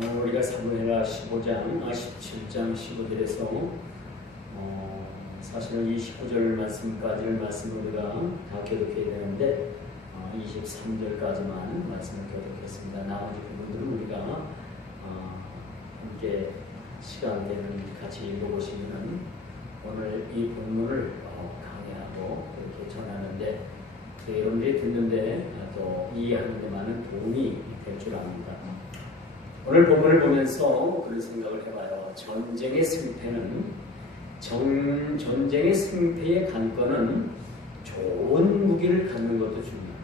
오늘 우리가 사무엘하 15장, 17장, 15절에서 사실은 이 19절 말씀까지를 말씀을 우리가 다 교독해야 되는데 23절까지만 말씀을 교독했습니다. 나머지 부분들은 우리가 함께 시간 되는 같이 읽어보시면 오늘 이 본문을 강의하고 이렇게 전하는데 여러분들이 듣는데 또 이해하는 데 많은 도움이 될 줄 압니다. 오늘 본문을 보면서 그런 생각을 해봐요. 전쟁의 승패의 관건은 좋은 무기를 갖는 것도 중요합니다.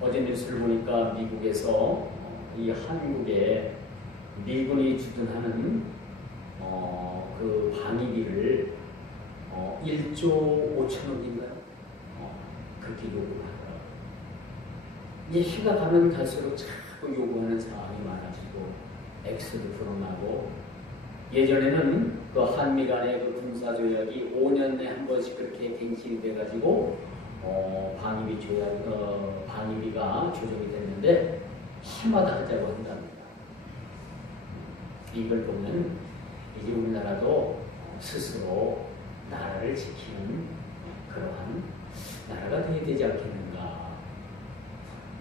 어제 뉴스를 보니까 미국에서 이 한국에 미군이 주둔하는 그 방위비를 1조 5천억인가요? 그렇게 요구하더라고요. 이제 해가 가면 갈수록 자꾸 요구하는 사항이 많아지고 액수도 불어나고 예전에는 그 한미 간의 그 군사 조약이 5년 내에 한 번씩 그렇게 갱신이 돼가지고 방위비가 조정이 됐는데 해마다 하자고 한답니다. 이걸 보면 이제 우리나라도 스스로 나라를 지키는 그러한 나라가 되어야 되지 않겠는가.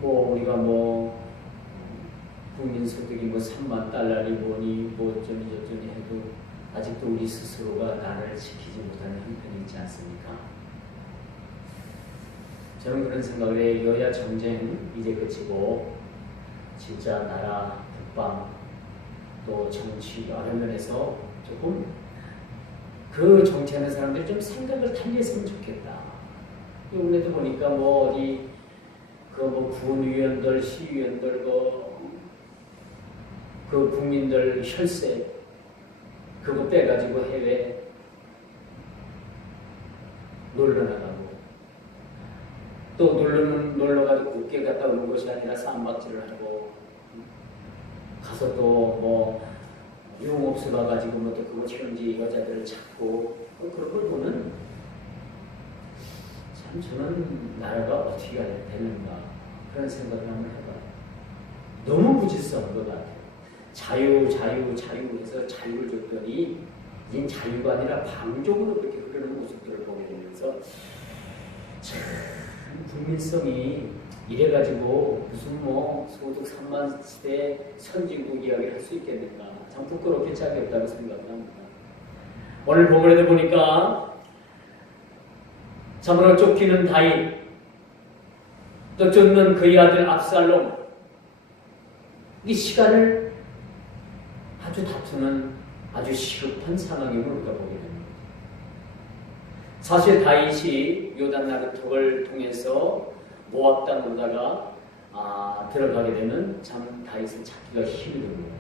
우리가 국민 소득이 3만 달러리 뭐니 어쩌니 저쩌니 해도 아직도 우리 스스로가 나라를 지키지 못하는 형편이 있지 않습니까? 저는 그런 생각을 해. 여야 정쟁 이제 그치고 진짜 나라 국방 또 정치 여러 면에서 조금 그 정치하는 사람들이 좀 생각을 달리 했으면 좋겠다. 이번에도 보니까 어디 군의원들, 시의원들, 그 국민들 혈세 그거 빼가지고 해외 놀러 나가고 또 놀러가지고 국회 갔다 오는 것이 아니라 쌈박질을 하고 가서 또 유흥업소 가가지고 또 그거 현지 여자들을 찾고 그런 걸 보면 참 저는 나라가 어떻게 되는가 그런 생각을 한번 해봐요. 너무 무질서한 것 같아요. 자유 해서 자유를 줬더니 이젠 자유가 아니라 방종으로 그렇게 흐르는 모습들을 보게 되면서 참 국민성이 이래가지고 무슨 소득 3만 시대 선진국 이야기를 할 수 있겠는가. 참 부끄럽게 짝이 없다고 생각을 합니다. 오늘 본문에도 보니까 참으로 쫓기는 다윗 또 쫓는 그의 아들 압살롬 이 시간을 아주 다투는 아주 시급한 상황임을 우리가 보게 됩니다. 사실 다윗이 요단 나루턱을 통해서 모압 땅으로다가 들어가게 되면 참 다윗을 찾기가 힘듭니다.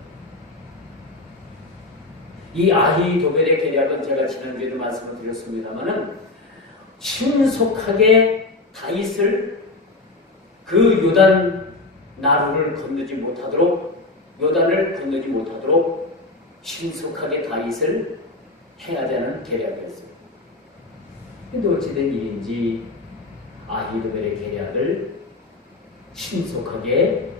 이 아히도벨의 계략은 제가 지난주에도 말씀을 드렸습니다마는 신속하게 다윗을 그 요단 나루를 건너지 못하도록 요단을 건너지 못하도록 신속하게 다윗을 해야 되는 계략이었습니다. 근데 어찌된 일인지 아히도벨의 계략을 신속하게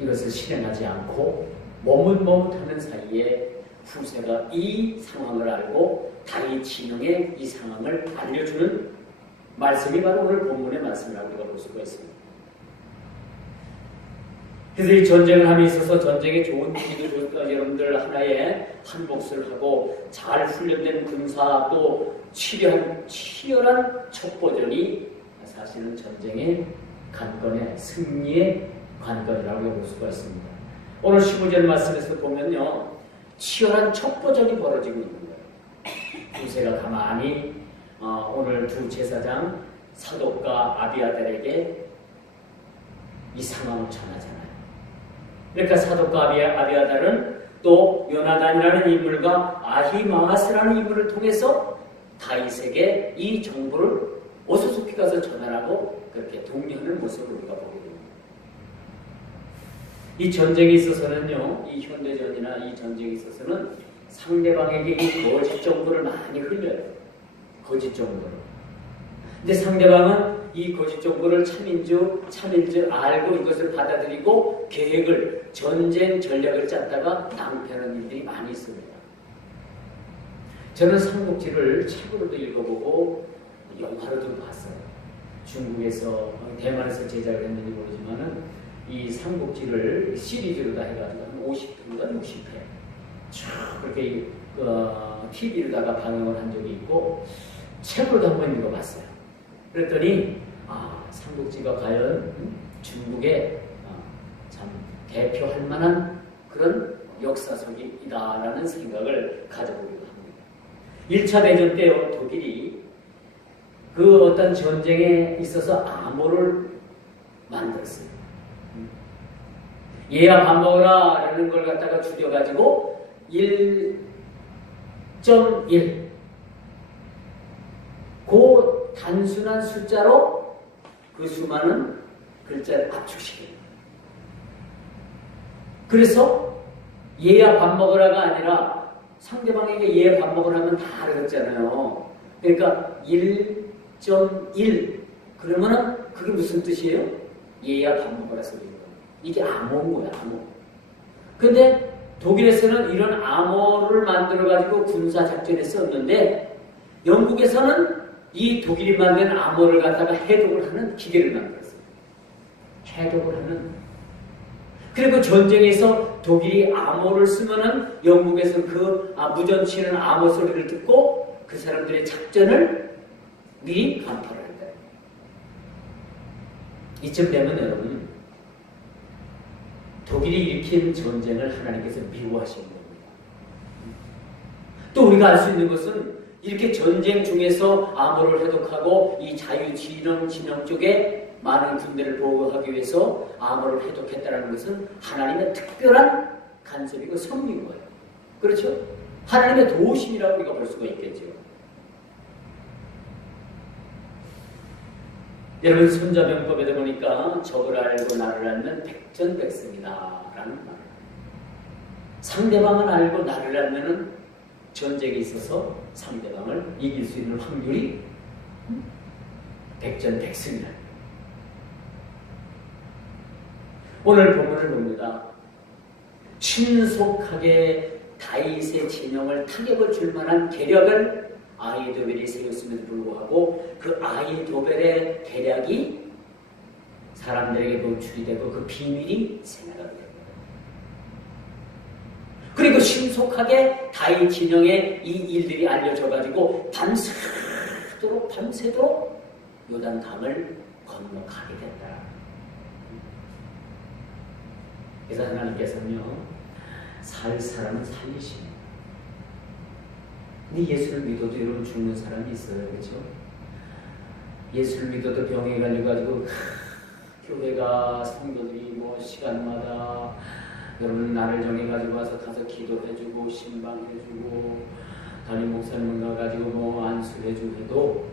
이것을 실행하지 않고 머뭇머뭇하는 사이에 후세가 이 상황을 알고 다윗 진영에 이 상황을 알려주는 말씀이 바로 오늘 본문의 말씀이라고 우리가 볼 수가 있습니다. 그래서 이 전쟁을 함에 있어서 전쟁에 좋은 무기도 여러분들 하나의 한 몫을 하고 잘 훈련된 군사 또 치열한 첩보전이 사실은 전쟁의 관건의 승리의 관건이라고 볼 수가 있습니다. 오늘 15절 말씀에서 보면요 치열한 첩보전이 벌어지고 있는 거예요. 후세가 가만히 오늘 두 제사장 사독과 아비아달에게 이 상황을 전하잖아요. 그러니까 사독과 아비아달은 또 요나단이라는 인물과 아히마아스라는 인물을 통해서 다윗에게 이 정보를 어수선히 가서 전하라고 그렇게 독려하는 모습을 우리가 보게 됩니다. 이 전쟁에 있어서는요, 이 현대전이나 이 전쟁에 있어서는 상대방에게 이 거짓 정보를 많이 흘려요. 거짓 정보를. 근데 상대방은 이 거짓 정보를 참인 줄 알고 이것을 받아들이고 계획을, 전쟁 전략을 짰다가 낭패하는 일들이 많이 있습니다. 저는 삼국지를 책으로도 읽어보고 영화로도 봤어요. 중국에서, 대만에서 제작을 했는지 모르지만은 이 삼국지를 시리즈로 다 해가지고 한 50편인가 60회 쭉 그렇게 TV로다가 방영을 한 적이 있고 책으로도 한번 읽어봤어요. 그랬더니 삼국지가 과연 중국의 참 대표할 만한 그런 역사적이다라는 생각을 가져보기도 합니다. 1차 대전 때요, 독일이 그 어떤 전쟁에 있어서 암호를 만들었어요. 얘야 밥 먹어라 라는 걸 갖다가 줄여가지고 1.1 그 단순한 숫자로 그 수많은 글자를 압축시켜요. 그래서 얘야 밥 먹으라가 아니라 상대방에게 얘야 밥 먹으라면 다 알았잖아요. 그러니까 1.1 그러면은 그게 무슨 뜻이에요? 얘야 밥 먹으라 소리예요. 이게 암호인 거야, 암호. 근데 독일에서는 이런 암호를 만들어가지고 군사작전에 썼는데 영국에서는 이 독일이 만든 암호를 갖다가 해독을 하는 기계를 만들었어요. 해독을 하는. 그리고 전쟁에서 독일이 암호를 쓰면은 영국에서 그 무전치는 암호 소리를 듣고 그 사람들의 작전을 미리 간파를 한다. 이쯤 되면 여러분, 독일이 일으킨 전쟁을 하나님께서 미워하시는 겁니다. 또 우리가 알 수 있는 것은 이렇게 전쟁 중에서 암호를 해독하고 이 자유진영 쪽에 많은 군대를 보호하기 위해서 암호를 해독했다는 것은 하나님의 특별한 간섭이고 섭리인 거예요. 그렇죠? 하나님의 도우심이라고 우리가 볼 수가 있겠죠. 여러분, 손자병법에도 보니까 적을 알고 나를 알면 백전백승이다 라는 말. 상대방을 알고 나를 알면은 전쟁에 있어서 상대방을 이길 수 있는 확률이 백전백승이다. 오늘 본문을 봅니다. 신속하게 다윗의 진영을 타격을 줄 만한 계략을 아히도벨이 세웠음에도 불구하고 그 아히도벨의 계략이 사람들에게 노출이 되고 그 비밀이 생각하게 됩니다. 그리고 신속하게 다윗 진영에 이 일들이 알려져가지고 밤새도록 요단강을 건너가게 된다. 그래서 하나님께서는요, 살 사람은 살리십니다. 근데 예수를 믿어도 여러분 죽는 사람이 있어요. 그렇죠? 예수를 믿어도 병에 걸려가지고 교회가 성도들이 뭐 시간마다 여러분 날을 정해가지고 와서 가서 기도해주고 신방해주고 담임 목사님 가가지고 뭐 안수해주고 해도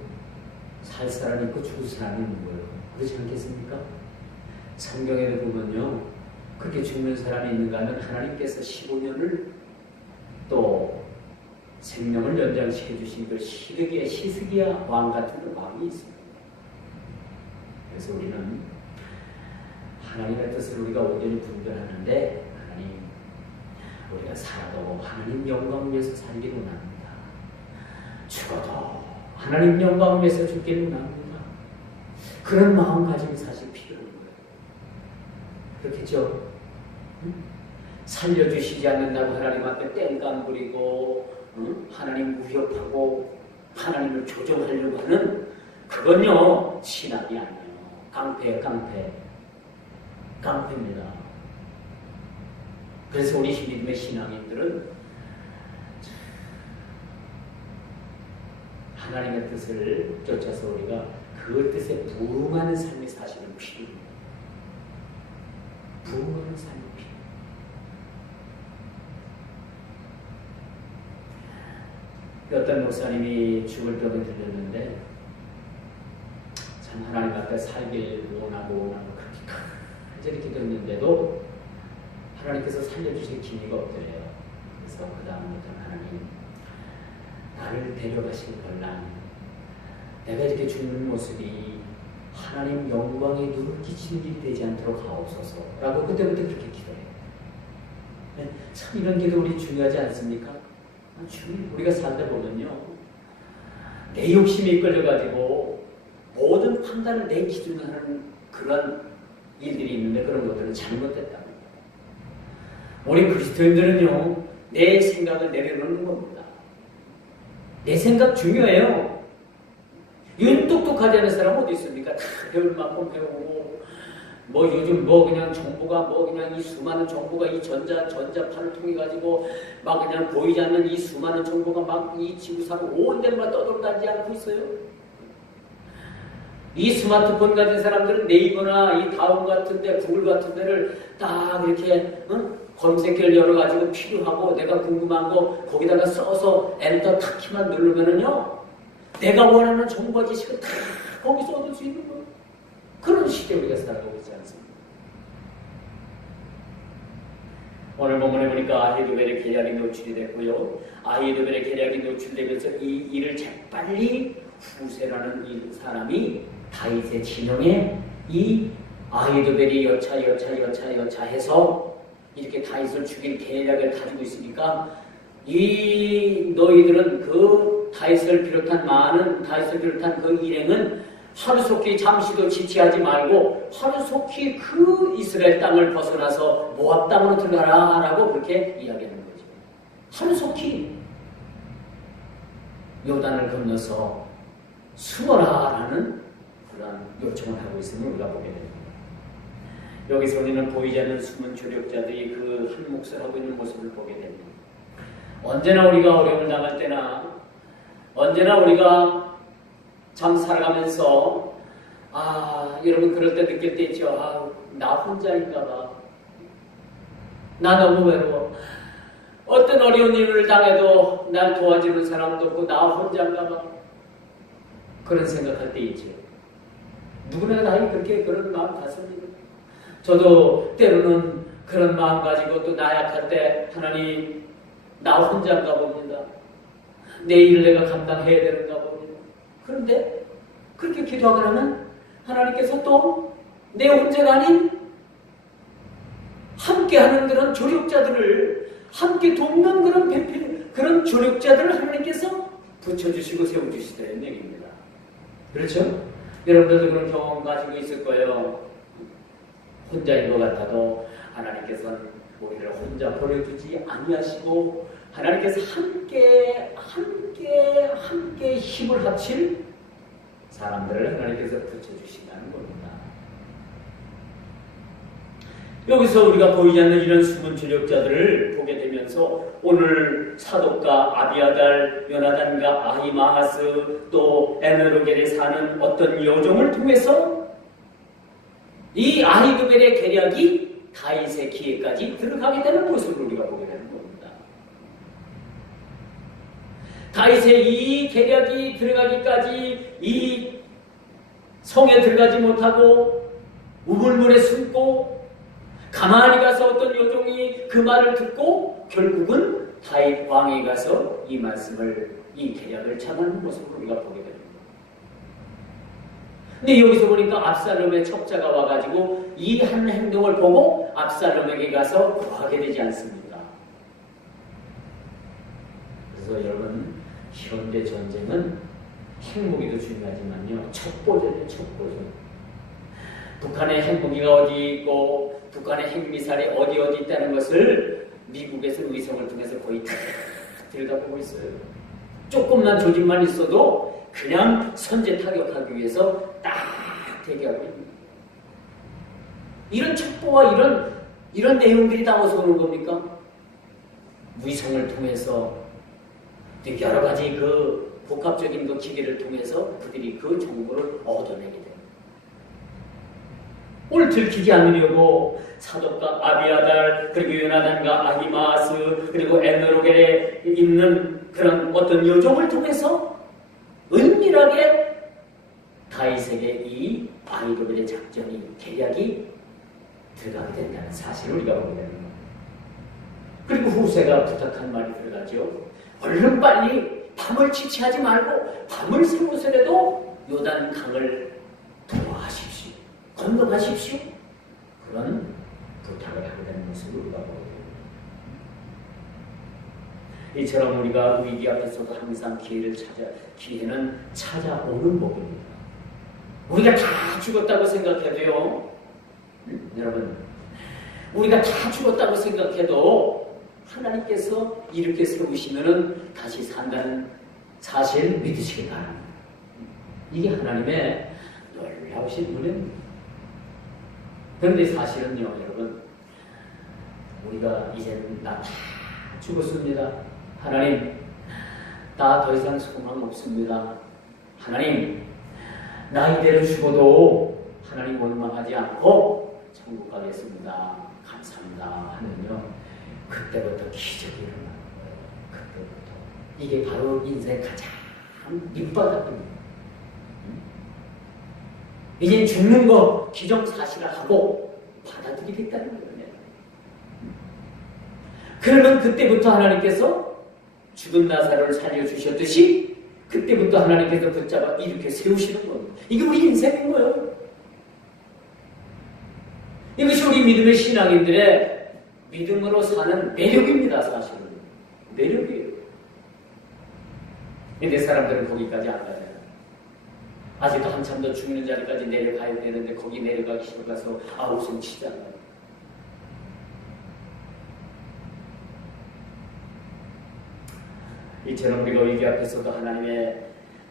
살 사람이 있고 죽을 사람이 있는 거예요. 그렇지 않겠습니까? 성경에도 보면요, 그렇게 죽는 사람이 있는가 하면 하나님께서 15년을 또 생명을 연장시켜 주신 그 시스기야 왕 같은 왕이 있습니다. 그래서 우리는 하나님의 뜻을 우리가 온전히 분별하는데, 하나님, 우리가 살아도 하나님 영광을 위해서 살기를 원합니다. 죽어도 하나님 영광을 위해서 죽기를 원합니다. 그런 마음가짐이 사실 필요한 거예요. 그렇겠죠? 살려주시지 않는다고 하나님 앞에 땡깡 부리고 하나님 무협하고 하나님을 조종하려고 하는 그건요, 신학이 아니에요. 깡패입니다. 그래서 우리 믿음의 신앙인들은 하나님의 뜻을 쫓아서 우리가 그 뜻에 부응하는 삶이 사실은 필요합니다. 부응하는 삶이 필요합니다. 어떤 목사님이 죽을 병에 들렸는데 참 하나님 앞에 살길 원하고 그렇게 간절히 기도했는데도 하나님께서 살려주실 기미가 없더래요. 그래서 그 다음부터는 하나님, 나를 데려가실 걸랑 내가 이렇게 죽는 모습이 하나님 영광에 눈을 끼치는 일이 되지 않도록 하옵소서라고 그때부터 그렇게 기도해요. 네, 참 이런 기도 우리 중요하지 않습니까? 우리가 살다 보면요, 내 욕심에 이끌려가지고 모든 판단을 내 기준으로 하는 그런 일들이 있는데 그런 것들은 잘못됐다는 거예요. 우리 그리스도인들은요, 내 생각을 내려놓는 겁니다. 내 생각 중요해요. 이런 똑똑하지 않은 사람 어디 있습니까? 다 배울 만큼 배우고, 뭐 요즘 뭐 그냥 정보가 뭐 그냥 이 수많은 정보가 이 전자파를 통해 가지고 막 그냥 보이지 않는 이 수많은 정보가 막 이 지구상 온 데만 떠돌아다니지 않고 있어요. 이 스마트폰 가진 사람들은 네이버나 이 다음 같은 데, 구글 같은 데를 딱 이렇게 검색기를 열어가지고 필요하고 내가 궁금한 거 거기다가 써서 엔터 탁 키만 누르면은요, 내가 원하는 정보와 지식을 다 거기서 얻을 수 있는 거예요. 그런 시대에 우리가 살아가고 있지 않습니까? 오늘 본문에 보니까 아히도벨의 계략이 노출이 됐고요. 아히도벨의 계략이 노출되면서 이 일을 재빨리 후세라는 이 사람이 다윗의 진영에 이 아히도벨이 여차 해서 이렇게 다윗을 죽일 계략을 가지고 있으니까 이 너희들은 그 다윗을 비롯한 그 일행은 하루속히 잠시도 지체하지 말고 하루속히 그 이스라엘 땅을 벗어나서 모압 땅으로 들어가라 라고 그렇게 이야기하는 거죠. 하루속히 요단을 건너서 숨어라 라는 그런 요청을 하고 있음을 우리가 보게 됩니다. 여기서 우리는 보이지 않는 숨은 조력자들이 그 한 몫을 하고 있는 모습을 보게 됩니다. 언제나 우리가 어려움을 당할 때나 언제나 우리가 참 살아가면서 여러분 그럴 때 느낄 때 있죠. 나 혼자인가 봐. 나 너무 외로워. 어떤 어려운 일을 당해도 날 도와주는 사람도 없고 나 혼자인가 봐. 그런 생각할 때 있죠. 누구나 다 그렇게 그런 마음 갖습니다. 저도 때로는 그런 마음 가지고 또 나약할 때 하나님 나 혼자인가 봅니다. 내 일을 내가 감당해야 되는가 봅니다. 그런데 그렇게 기도하고 나면 하나님께서 또 내 혼자가 아닌 함께하는 그런 조력자들을 함께 돕는 그런 조력자들을 하나님께서 붙여주시고 세워주시다는 얘기입니다. 그렇죠? 여러분들도 그런 경험 가지고 있을 거예요. 혼자인 것 같아도 하나님께서는 우리를 혼자 버려두지 아니하시고 하나님께서 함께 힘을 합칠 사람들을 하나님께서 붙여주신다는 겁니다. 여기서 우리가 보이지 않는 이런 숨은 조력자들을 보게 되면서 오늘 사독과 아비아달, 요나단과 아히마아스 또 에므로겔에 사는 어떤 여종을 통해서 이 아히도벨의 계략이 다윗의 기회까지 들어가게 되는 모습을 우리가 보게 되는 겁니다. 다윗의 이 계략이 들어가기까지 이 성에 들어가지 못하고 우물물에 숨고 가만히 가서 어떤 여종이 그 말을 듣고 결국은 다윗 왕에 가서 이 말씀을 이 계략을 참는 모습을 우리가 보게 됩니다. 근데 여기서 보니까 압살롬의 첩자가 와가지고 이 한 행동을 보고 압살롬에게 가서 구하게 되지 않습니까? 그래서 여러분 현대 전쟁은 핵무기도 중요하지만요 첩보전이에요. 첩보전. 북한의 핵무기가 어디 있고 북한의 핵미사일이 어디 있다는 것을 미국에서 위성을 통해서 거의 다 들여다보고 있어요. 조금만 조짐만 있어도 그냥 선제 타격하기 위해서 딱 대기하고 있습니다. 이런 첩보와 이런 내용들이 다 어디서 오는 겁니까? 위성을 통해서 여러 가지 그 복합적인 그 기계를 통해서 그들이 그 정보를 얻어내게 됩니다. 오늘 들키지 않으려고 사독과 아비아달 그리고 요나단과 아히마아스 그리고 에므로겔에 있는 그런 어떤 여종을 통해서 은밀하게 다윗에게 이 아히도벨의 작전이 계략이 들어가게 된다는 사실을 우리가 보게 되는 겁니다. 그리고 후세가 부탁한 말이 들어가죠. 얼른 빨리 밤을 지체하지 말고 밤을 새우새라도 요단 강을 도와주십시오. 건너가십시오. 그런 부탁을 하게 되는 모습을 우리가 보게 됩니다. 이처럼 우리가 위기 앞에서도 항상 기회는 찾아오는 법입니다. 우리가 다 죽었다고 생각해도요, 여러분, 우리가 다 죽었다고 생각해도 하나님께서 이렇게 세우시면은 다시 산다는 사실 믿으시기 바랍니다. 이게 하나님의 놀라우신 은혜입니다. 그런데 사실은요, 여러분, 우리가 이제는 나 다 죽었습니다. 하나님, 나 더 이상 소망 없습니다. 하나님, 나 이대로 죽어도 하나님 원망하지 않고 천국 가겠습니다. 감사합니다. 하면요, 그때부터 기적이 일어나는 거예요. 그때부터. 이게 바로 인생 가장 밑바닥입니다. 이제 죽는 거 기정사실을 하고 받아들이겠다는 거예요. 그러면 그때부터 하나님께서 죽은 나사로를 살려주셨듯이 그때부터 하나님께서 붙잡아 이렇게 세우시는 겁니다. 이게 우리 인생인 거예요. 이것이 우리 믿음의 신앙인들의 믿음으로 사는 매력입니다. 사실은 매력이에요. 근데 사람들은 거기까지 안 가잖아요. 아직도 한참 더 죽는 자리까지 내려가야 되는데 거기 내려가기 싫어서 웃음 치잖아요. 이처럼 우리가 위기 앞에서도 하나님의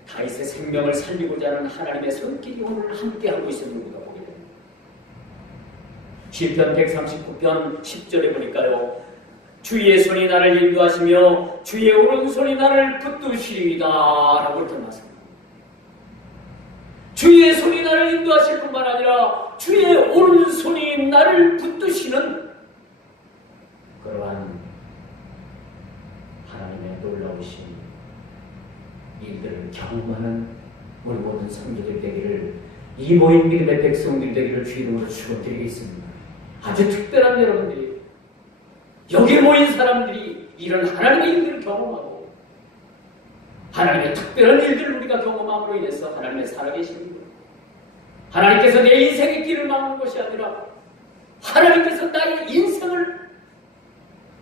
다윗의 생명을 살리고자 하는 하나님의 손길이 오늘 함께하고 있음을 우리가 보게 됩니다. 시편 139편 10절에 보니까요, 주의 손이 나를 인도하시며 주의 오른손이 나를 붙드시리이다 라고 이렇게 말씀합니다. 주의 손이 나를 인도하실 뿐만 아니라 주의 오른손이 나를 붙드시는 그러한 하나님의 놀라우신 일들을 경험하는 우리 모든 성도들 되기를, 이 모인 믿음의 백성들 되기를 주 이름으로 축원드리겠습니다. 아주 특별한 여러분들이, 여기 모인 사람들이 이런 하나님의 일들을 경험하고 하나님의 특별한 일들을 우리가 경험함으로 인해서 하나님의 살아계신 것, 하나님께서 내 인생의 길을 막는 것이 아니라 하나님께서 나의 인생을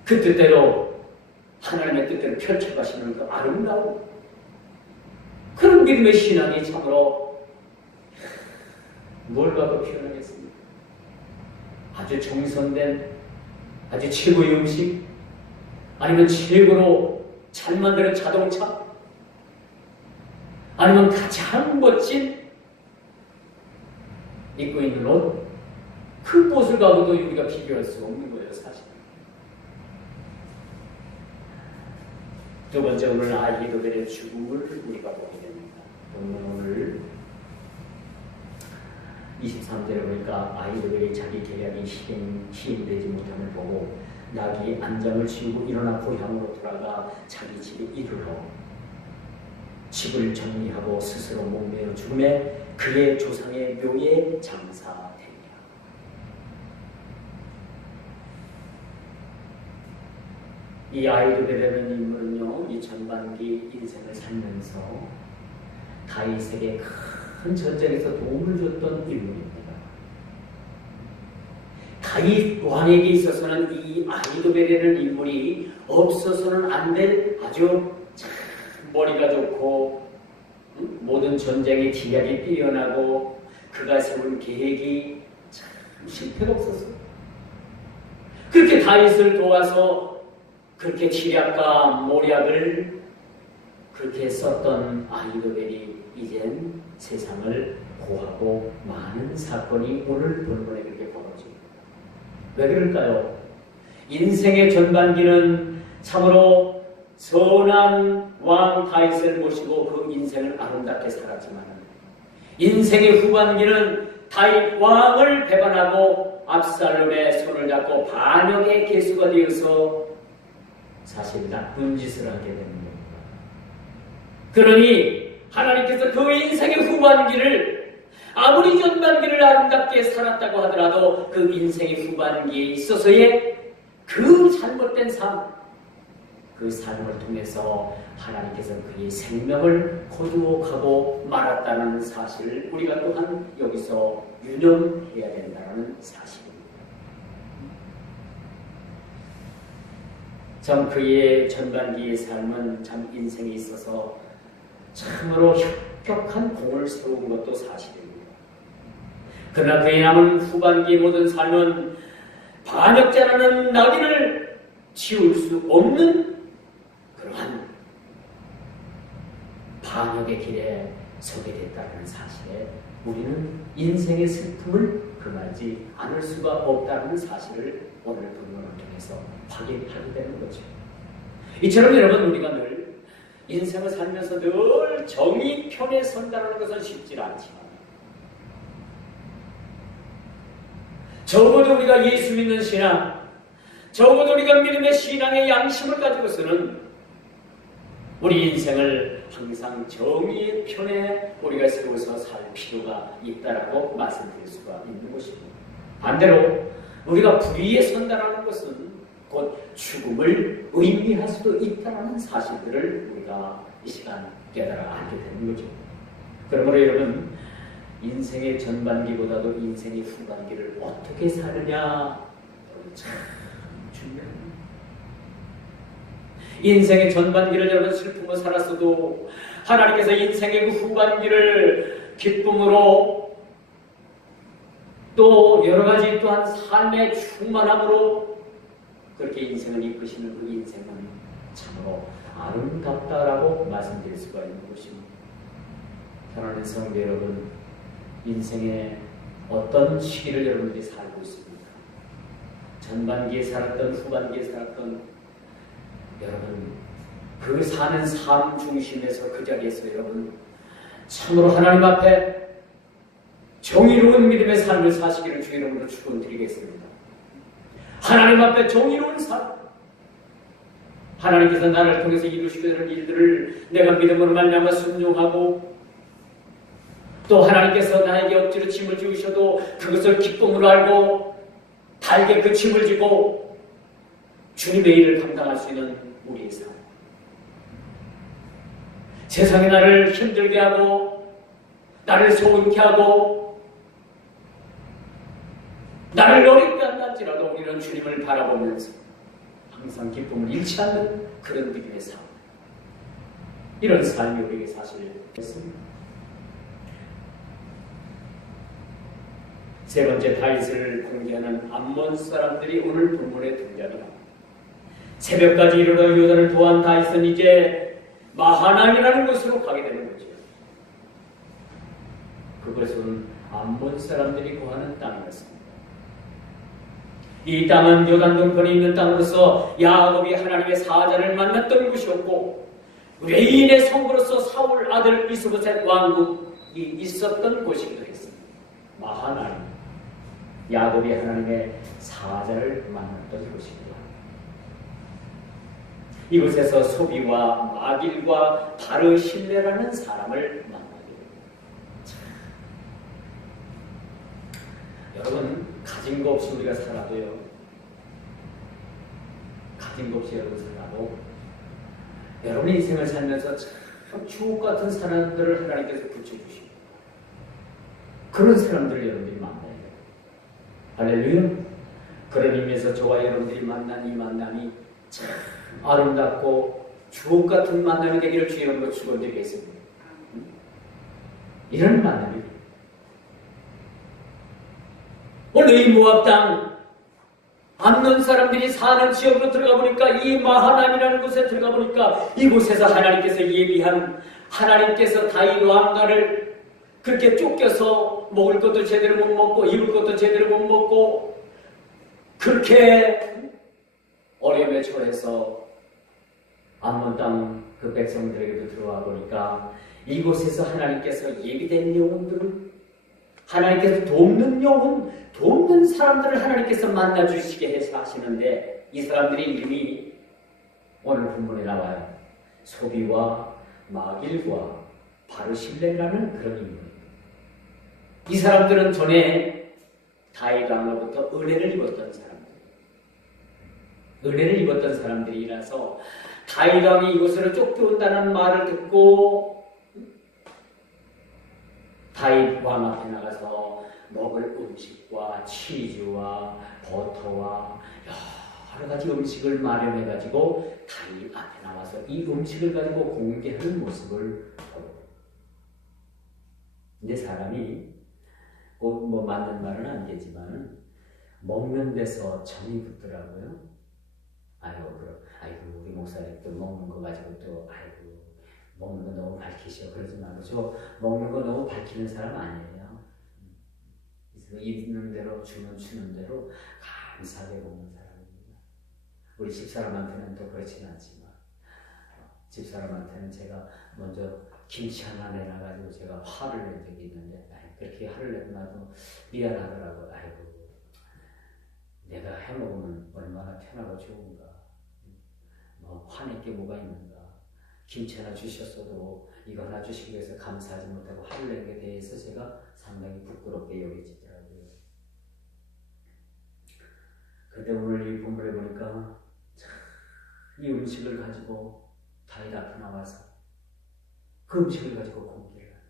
그 뜻대로, 하나님의 뜻대로 펼쳐가시는 그 아름다운 그런 믿음의 신앙이 참으로 뭘 봐도 표현하겠습니까? 아주 정성된, 아주 최고의 음식, 아니면 최고로 잘 만드는 자동차, 아니면 가장 멋진 입고 있는 옷, 그 옷을 가고도 우리가 비교할 수 없는 거예요, 사실. 두 번째, 오늘 아히도벨의 죽음을 우리가 보게 됩니다. 오늘 23절에 보니까 아히도벨이 자기 계략이 시행되지 못함을 보고 나귀 안장을 치우고 일어나 고향으로 돌아가 자기 집에 이르러 집을 정리하고 스스로 목매어 죽음에 그의 조상의 묘에 장사되니라. 이 아히도벨이라는 인물은요, 이 전반기 인생을 살면서 다윗에게 큰 전쟁에서 도움을 줬던 인물입니다. 다윗 왕에게 있어서는 이 아히도벨이라는 인물이 없어서는 안 될 아주 참 머리가 좋고 모든 전쟁의 기약이 뛰어나고 그가 세운 계획이 참 실패가 없었어요. 그렇게 다윗을 도와서 그렇게 지략과 모략을 그렇게 썼던 아히도벨이 이젠 세상을 고하고 많은 사건이 오늘 본문에 그렇게 벌어집니다. 왜 그럴까요? 인생의 전반기는 참으로 선한 왕 다윗을 모시고 그 인생을 아름답게 살았지만, 인생의 후반기는 다윗 왕을 배반하고 압살롬의 손을 잡고 반역의 개수가 되어서 사실 나쁜 짓을 하게 되는 겁니다. 그러니 하나님께서 그 인생의 후반기를, 아무리 전반기를 아름답게 살았다고 하더라도 그 인생의 후반기에 있어서의 그 잘못된 삶, 그 삶을 통해서 하나님께서 그의 생명을 거두어가고 말았다는 사실을 우리가 또한 여기서 유념해야 된다는 사실입니다. 참 그의 전반기의 삶은 참 인생에 있어서 참으로 혁혁한 공을 세운 것도 사실입니다. 그러나 그의 남은 후반기의 모든 삶은 반역자라는 낙인을 지울 수 없는 그러한 반역의 길에 서게 됐다는 사실에 우리는 인생의 슬픔을 금하지 않을 수가 없다는 사실을 오늘 본문을 통해서 확인하게 되는 거죠. 이처럼 여러분, 우리가 늘 인생을 살면서 늘 정의 편에 선다는 것은 쉽지 않지만 적어도 우리가 예수 믿는 신앙, 적어도 우리가 믿음의 신앙의 양심을 가지고서는 우리 인생을 항상 정의의 편에 우리가 세워서 살 필요가 있다라고 말씀드릴 수가 있는 것입니다. 반대로 우리가 불의에 선다라는 것은 곧 죽음을 의미할 수도 있다는 사실들을 우리가 이 시간 깨달아 알게 되는 거죠. 그러므로 여러분, 인생의 전반기보다도 인생의 후반기를 어떻게 사느냐 참 중요합니다. 인생의 전반기를 여러분 슬픔으로 살았어도 하나님께서 인생의 그 후반기를 기쁨으로 또 여러 가지 또한 삶의 충만함으로 그렇게 인생을 이끄시는 그 인생은 참으로 아름답다라고 말씀드릴 수가 있는 것입니다. 사랑하는 성도 여러분, 인생의 어떤 시기를 여러분들이 살고 있습니까? 전반기에 살았던 후반기에 살았던 여러분, 그 사는 삶 중심에서 그 자리에서 여러분 참으로 하나님 앞에 정의로운 믿음의 삶을 사시기를 주 이름으로 축원드리겠습니다. 하나님 앞에 정의로운 삶, 하나님께서 나를 통해서 이루시게 되는 일들을 내가 믿음으로 말미암아 순종하고 또 하나님께서 나에게 억지로 짐을 지우셔도 그것을 기쁨으로 알고 달게 그 짐을 지고 주님의 일을 감당할 수 있는 우리의 삶. 세상이 나를 힘들게 하고 나를 소원케 하고 나를 어렵게 한다할지라도 우리는 주님을 바라보면서 항상 기쁨을 잃지 않는 그런 믿음의 삶. 이런 삶이 우리에게 사실 됐습니다. 세 번째, 다윗을 공개하는 암몬 사람들이 오늘 본문에 등장합니다. 새벽까지 이르러 요단을 도한 다윗은 이제 마하나임이라는 곳으로 가게 되는 거죠. 그것은 암몬 사람들이 거하는 땅이었습니다. 이 땅은 요단 동편에 있는 땅으로서 야곱이 하나님의 사자를 만났던 곳이었고 레인의 성부로서 사울 아들 이스보셋 왕국이 있었던 곳이기도 했습니다. 마하나임, 야곱이 하나님의 사자를 만났던 곳입니다. 이곳에서 소비와 마길과 바르실레라는 사람을 만나게 됩니다. 여러분, 가진 거 없이 우리가 살아도요, 가진 거 없이 여러분 살아도 여러분 인생을 살면서 참 주옥 같은 사람들을 하나님께서 붙여주십니다. 그런 사람들을 여러분들이 만나야 돼요. 할렐루야. 그런 의미에서 저와 여러분들이 만난 이 만남이 참 아름답고 주옥 같은 만남이 되기를 주의 이름으로 축원드리겠습니다. 이런 만남이 오늘 이 모압 땅 암논 사람들이 사는 지역으로 들어가 보니까 이 마하나임이라는 곳에 들어가 보니까 이곳에서 하나님께서 예비한 하나님께서 다윗 왕가를 그렇게 쫓겨서 먹을 것도 제대로 못 먹고 입을 것도 제대로 못 먹고 그렇게 어려움에 처해서 암몬 땅 그 백성들에게도 들어와 보니까 이곳에서 하나님께서 예비된 영혼들을 하나님께서 돕는 영혼, 돕는 사람들을 하나님께서 만나주시게 해서 하시는데 이 사람들의 이름이 오늘 본문에 나와요. 소비와 마길과 바르실레라는 그런 인물입니다. 이 사람들은 전에 다윗 왕으로부터 은혜를 입었던 사람들, 은혜를 입었던 사람들이라서 다윗 왕이 이곳으로 쫓겨온다는 말을 듣고 다윗 왕 앞에 나가서 먹을 음식과 치즈와 버터와 여러 가지 음식을 마련해가지고 다윗 앞에 나와서 이 음식을 가지고 공개하는 모습을 보여요. 근데 사람이 꼭 뭐 맞는 말은 아니겠지만 먹는 데서 정이 붙더라고요. 아이고 우리 목사님 또 먹는 거 가지고 또 아이고 먹는 거 너무 밝히셔 그러지 말고 저 먹는 거 너무 밝히는 사람 아니에요. 그래서 있는 대로 주는 대로 감사하게 먹는 사람입니다. 우리 집사람한테는 또 그렇지는 않지만 집사람한테는 제가 먼저 김치 하나 내놔가지고 제가 화를 낸 적이 있는데 그렇게 화를 내고 나도 미안하더라고. 아이고 내가 해먹으면 얼마나 편하고 좋은가. 뭐 화낼 게 뭐가 있는가. 김치 하나 주셨어도 이거 하나 주시기 위해서 감사하지 못하고 화를 낸 게 대해서 제가 상당히 부끄럽게 여겨지더라고요. 그런데 오늘 이 본문에 보니까 이 음식을 가지고 다윗 앞에 나와서 그 음식을 가지고 공개를 하는.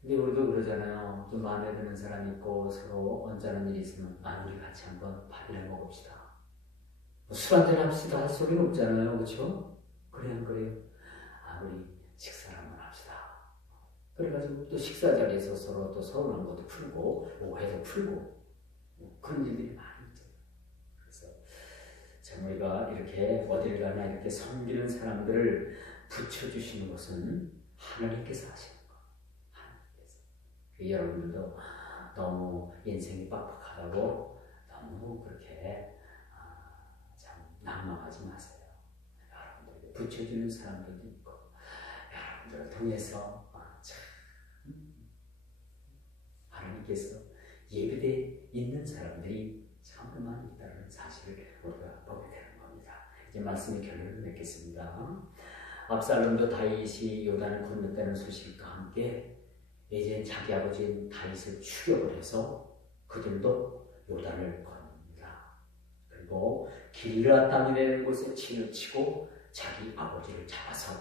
근데 우리도 그러잖아요. 좀 마음에 드는 사람이 있고 서로 언짢은 일이 있으면 우리 같이 한번 밥이나 먹읍시다. 술 한잔 합시다 할 소리는 없잖아요. 그렇죠? 그래 안 그래요? 우리 식사를 한번 합시다. 그래가지고 또 식사 자리에서 서로 또 서운한 것도 풀고 오해도 풀고 그런 일들이 많이 있죠. 그래서 참 우리가 이렇게 어딜 가나 이렇게 섬기는 사람들을 붙여주시는 것은 하나님께서 하시는 거. 하나님께서. 여러분들도 너무 인생이 빡빡하다고 너무 그렇게 참 낙망하지 마세요. 여러분들에게 붙여주는 사람들도 있고 여러분들을 통해서 참 하나님께서 예배대에 있는 사람들이 참 많이 있다는 사실을 우리가 보게 되는 겁니다. 이제 말씀의 결론을 맺겠습니다. 압살롬도 다윗이 요단을 건넜다는 소식과 함께 이제 자기 아버지인 다윗을 추격을 해서 그들도 요단을 건넙니다. 그리고 길라 땅이 되는 곳에 진을 치고 자기 아버지를 잡아서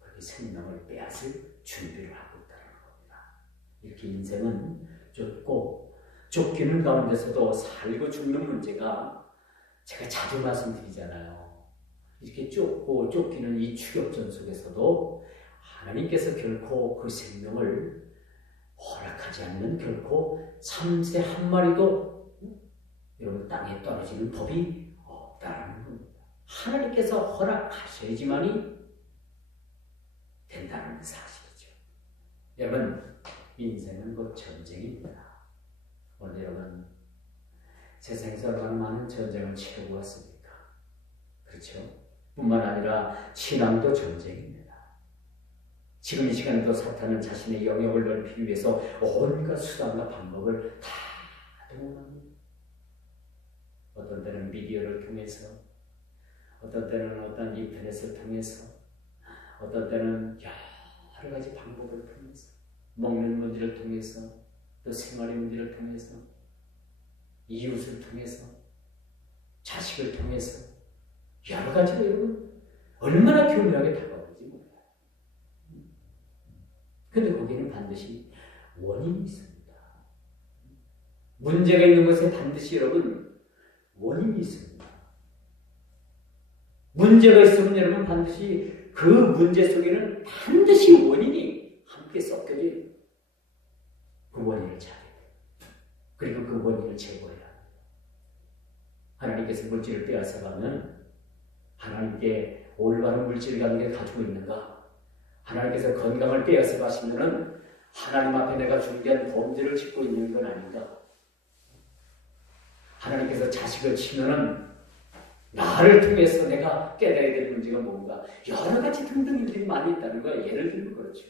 그의 생명을 빼앗을 준비를 하고 있다는 겁니다. 이렇게 인생은 좁고 쫓기는 가운데서도 살고 죽는 문제가 제가 자주 말씀드리잖아요. 이렇게 쫓고 쫓기는 이 추격전 속에서도 하나님께서 결코 그 생명을 허락하지 않는 결코 참새 한 마리도 여러분 땅에 떨어지는 법이 없다는 겁니다. 하나님께서 허락하셔야지만이 된다는 사실이죠. 여러분 인생은 곧 전쟁입니다. 오늘 여러분 세상에서 얼마나 많은 전쟁을 치르고 왔습니까? 그렇죠? 뿐만 아니라 신앙도 전쟁입니다. 지금 이 시간에도 사탄은 자신의 영역을 넓히기 위해서 온갖 수단과 방법을 다 동원합니다. 어떤 때는 미디어를 통해서, 어떤 때는 어떤 인터넷을 통해서, 어떤 때는 여러 가지 방법을 통해서, 먹는 문제를 통해서, 또 생활의 문제를 통해서, 이웃을 통해서, 자식을 통해서 여러 가지로 여러분 얼마나 교묘하게 다가오는지 몰라요. 그런데 거기는 반드시 원인이 있습니다. 문제가 있는 것에 반드시 여러분 원인이 있습니다. 문제가 있으면 여러분 반드시 그 문제 속에는 반드시 원인이 함께 섞여져요. 그 원인을 찾아야 돼요. 그리고 그 원인을 제거해야 합니다. 하나님께서 물질을 빼앗아가면 하나님께 올바른 물질 관계 가지고 있는가? 하나님께서 건강을 빼앗아 가시면은 하나님 앞에 내가 준비한 범죄를 짓고 있는 건 아닌가? 하나님께서 자식을 치면은 나를 통해서 내가 깨달아야 될 문제가 뭔가? 여러 가지 등등 일들이 많이 있다는 거야. 예를 들면 그렇죠.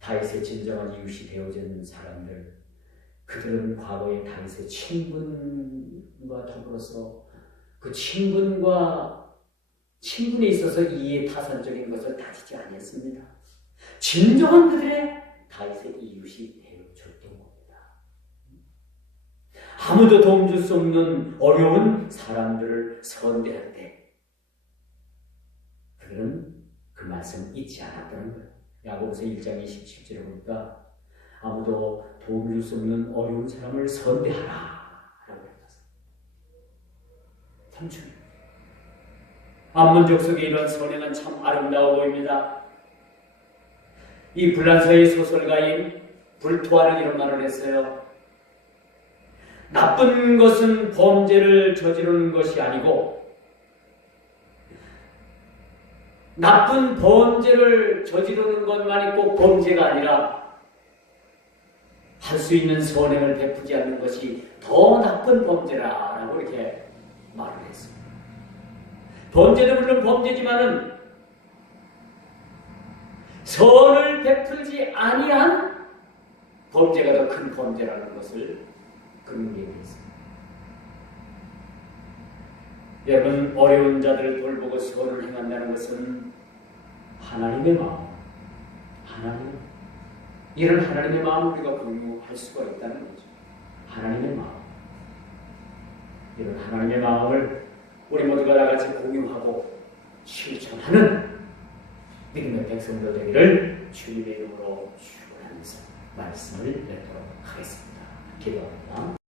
다윗의 진정한 이웃이 되어진 사람들, 그들은 과거에 다윗의 친분과 더불어서 그 친분에 있어서 이해 타산적인 것을 따지지 않았습니다. 진정한 그들의 다윗의 이웃이 되어줬던 겁니다. 아무도 도움 줄 수 없는 어려운 사람들을 선대할 때 그들은 그 말씀 잊지 않았다는 거예요. 야고보서 1장 27절에 보니까 아무도 도움 줄 수 없는 어려운 사람을 선대하라 라고 했어요. 참 중요해요. 암몬족 속의 이런 선행은 참 아름다워 보입니다. 이 불란서의 소설가인 불토아는 이런 말을 했어요. 나쁜 것은 범죄를 저지르는 것이 아니고 나쁜 범죄를 저지르는 것만이 꼭 범죄가 아니라 할 수 있는 선행을 베푸지 않는 것이 더 나쁜 범죄라라고 이렇게 말을 했습니다. 범죄도 물론 범죄지만은 선을 베풀지 아니한 범죄가 더 큰 범죄라는 것을 그는 얘기했습니다. 여러분, 어려운 자들을 돌보고 선을 행한다는 것은 하나님의 마음, 이런 하나님의 마음을 우리가 공유할 수가 있다는 거죠. 하나님의 마음. 이런 하나님의 마음을 우리 모두가 다 같이 공유하고 실천하는 믿음의 백성들 되기를 주님의 이름으로 축원하면서 말씀을 맺도록 하겠습니다. 기도합니다.